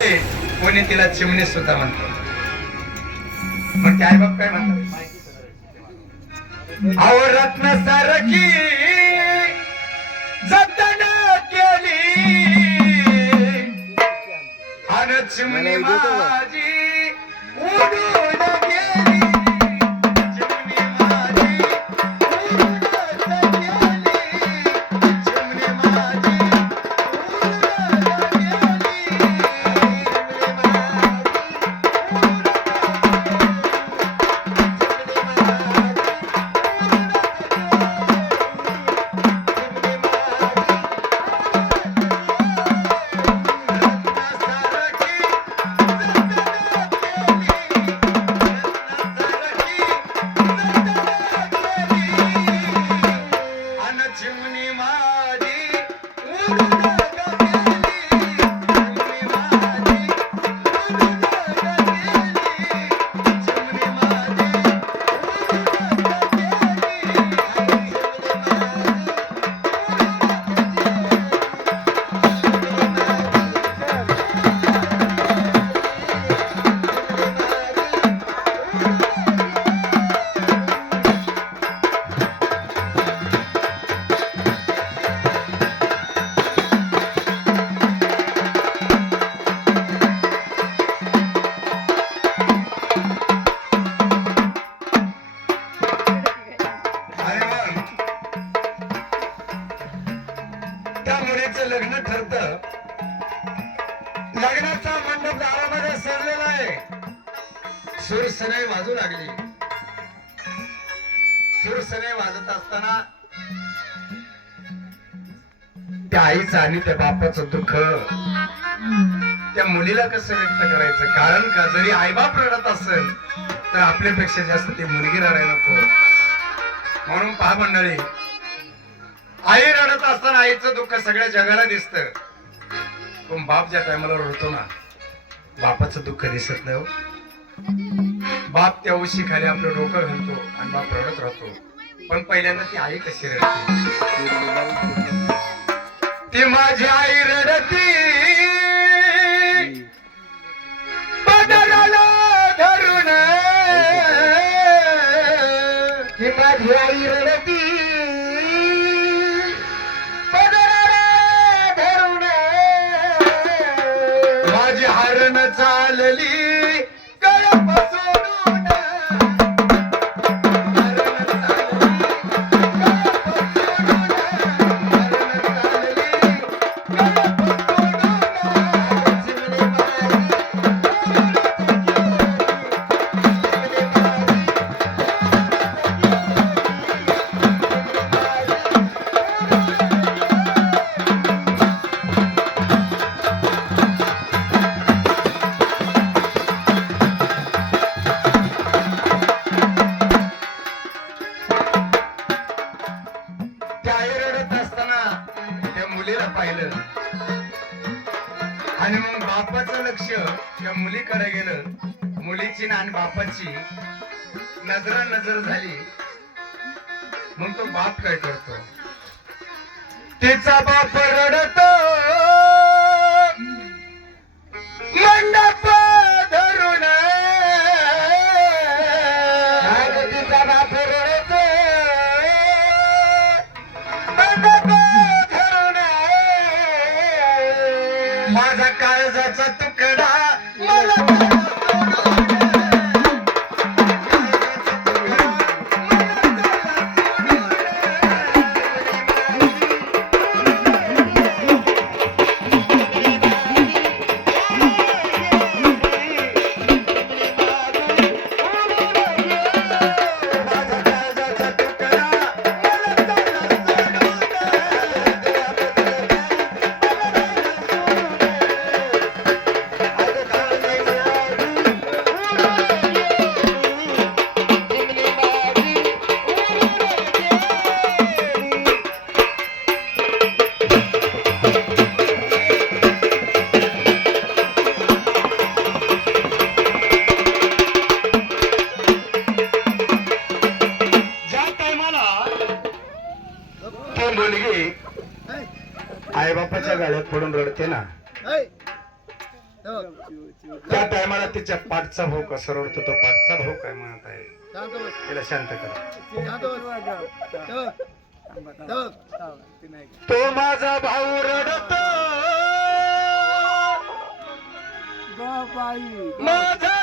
कोणी तिला चिमणी सुद्धा म्हणतो. मग काय बाप काय म्हणतात? रत्न सारखी जतन केली. अन चिमणी माझी त्या मुलीचं लग्न ठरत. लग्नाचा मंडप दारामध्ये सजलेला आहे. सुरसनाई वाजू लागली. सुरसनाई वाजत असताना त्या आईचं आणि त्या बापाचं दुःख. त्या मुलीला कसं व्यक्त करायचं? कारण का? जरी आईबाप रडत असेल तर आपल्यापेक्षा जास्त ती मुलगी रडायला नको. म्हणून पहा मंडळी आई रडत असताना आईचं दुःख सगळ्या जगाला दिसत. पण बाप ज्या टायमाला रडतो ना बापाचं दुःख दिसत नाही हो. बाप त्या उशी खाली आपलं डोकं घालतो आणि बाप रडत राहतो. पण पहिल्यांदा ती आई कशी रडते? ती माझी आई रडती. पदराला धरून. ती माझी आई रडती. تعال لي आणि मग बापाचं लक्ष या मुलीकडे गेलं. मुलीची आणि बापाची नजर नजर झाली. मग तो बाप काय करतो? तिचा बाप रडतो. काळजाचा तुकडा. मला मुलगी. आई बापाच्या गाड्यात पडून रडते ना. त्या टायमाला तिच्या पाठचा भाऊ कसा रडतो तो पाठचा भाऊ काय म्हणत आहे? तिला शांत करा. ठेव. ठेव. तो माझा भाऊ रडतो. माझा